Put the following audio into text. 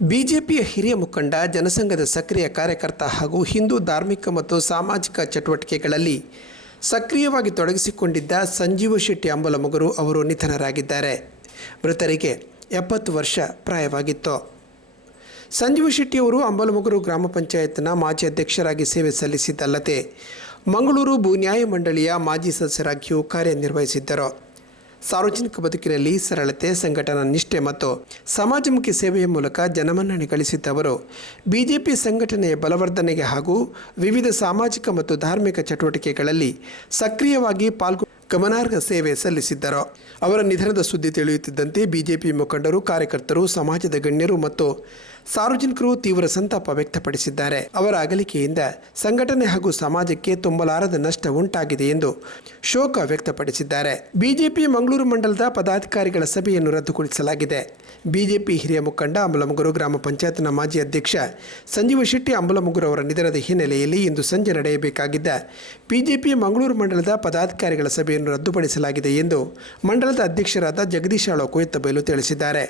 ಬಿಜೆಪಿಯ ಹಿರಿಯ ಮುಖಂಡ, ಜನಸಂಘದ ಸಕ್ರಿಯ ಕಾರ್ಯಕರ್ತ ಹಾಗೂ ಹಿಂದೂ ಧಾರ್ಮಿಕ ಮತ್ತು ಸಾಮಾಜಿಕ ಚಟುವಟಿಕೆಗಳಲ್ಲಿ ಸಕ್ರಿಯವಾಗಿ ತೊಡಗಿಸಿಕೊಂಡಿದ್ದ ಸಂಜೀವ ಶೆಟ್ಟಿ ಅಂಬಲಮುಗರು ಅವರು ನಿಧನರಾಗಿದ್ದಾರೆ. ಮೃತರಿಗೆ 70 ವರ್ಷ ಪ್ರಾಯವಾಗಿತ್ತು. ಸಂಜೀವ ಶೆಟ್ಟಿ ಅವರು ಅಂಬಲಮುಗರು ಗ್ರಾಮ ಪಂಚಾಯತ್ನ ಮಾಜಿ ಅಧ್ಯಕ್ಷರಾಗಿ ಸೇವೆ ಸಲ್ಲಿಸಿದ್ದಲ್ಲದೆ ಮಂಗಳೂರು ಭೂ ನ್ಯಾಯ ಮಂಡಳಿಯ ಮಾಜಿ ಸದಸ್ಯರಾಗಿಯೂ ಕಾರ್ಯನಿರ್ವಹಿಸಿದ್ದರು. ಸಾರ್ವಜನಿಕ ಬದುಕಿನಲ್ಲಿ ಸರಳತೆ, ಸಂಘಟನಾ ನಿಷ್ಠೆ ಮತ್ತು ಸಮಾಜಮುಖಿ ಸೇವೆಯ ಮೂಲಕ ಜನಮನ್ನಣೆ ಗಳಿಸಿದ್ದವರು ಬಿಜೆಪಿ ಸಂಘಟನೆಯ ಬಲವರ್ಧನೆಗೆ ಹಾಗೂ ವಿವಿಧ ಸಾಮಾಜಿಕ ಮತ್ತು ಧಾರ್ಮಿಕ ಚಟುವಟಿಕೆಗಳಲ್ಲಿ ಸಕ್ರಿಯವಾಗಿ ಪಾಲ್ಗೊಂಡು ಗಮನಾರ್ಹ ಸೇವೆ ಸಲ್ಲಿಸಿದ್ದರು. ಅವರ ನಿಧನದ ಸುದ್ದಿ ತಿಳಿಯುತ್ತಿದ್ದಂತೆ ಬಿಜೆಪಿ ಮುಖಂಡರು, ಕಾರ್ಯಕರ್ತರು, ಸಮಾಜದ ಗಣ್ಯರು ಮತ್ತು ಸಾರ್ವಜನಿಕರು ತೀವ್ರ ಸಂತಾಪ ವ್ಯಕ್ತಪಡಿಸಿದ್ದಾರೆ. ಅವರ ಅಗಲಿಕೆಯಿಂದ ಸಂಘಟನೆ ಹಾಗೂ ಸಮಾಜಕ್ಕೆ ತುಂಬಲಾರದ ನಷ್ಟ ಉಂಟಾಗಿದೆ ಎಂದು ಶೋಕ ವ್ಯಕ್ತಪಡಿಸಿದ್ದಾರೆ. ಬಿಜೆಪಿ ಮಂಗಳೂರು ಮಂಡಲದ ಪದಾಧಿಕಾರಿಗಳ ಸಭೆಯನ್ನು ರದ್ದುಗೊಳಿಸಲಾಗಿದೆ. ಬಿಜೆಪಿ ಹಿರಿಯ ಮುಖಂಡ, ಅಂಬಲಮುಗರು ಗ್ರಾಮ ಪಂಚಾಯತ್ನ ಮಾಜಿ ಅಧ್ಯಕ್ಷ ಸಂಜೀವ ಶೆಟ್ಟಿ ಅಂಬಲಮುಗರು ಅವರ ನಿಧನದ ಹಿನ್ನೆಲೆಯಲ್ಲಿ ಇಂದು ಸಂಜೆ ನಡೆಯಬೇಕಾಗಿದ್ದ ಬಿಜೆಪಿ ಮಂಗಳೂರು ಮಂಡಲದ ಪದಾಧಿಕಾರಿಗಳ ಸಭೆಯನ್ನು ರದ್ದುಪಡಿಸಲಾಗಿದೆ ಎಂದು ಮಂಡಲದ ಅಧ್ಯಕ್ಷರಾದ ಜಗದೀಶ್ ಆಳ್ವ ಕೊಯ್ತಬೈಲು ತಿಳಿಸಿದ್ದಾರೆ.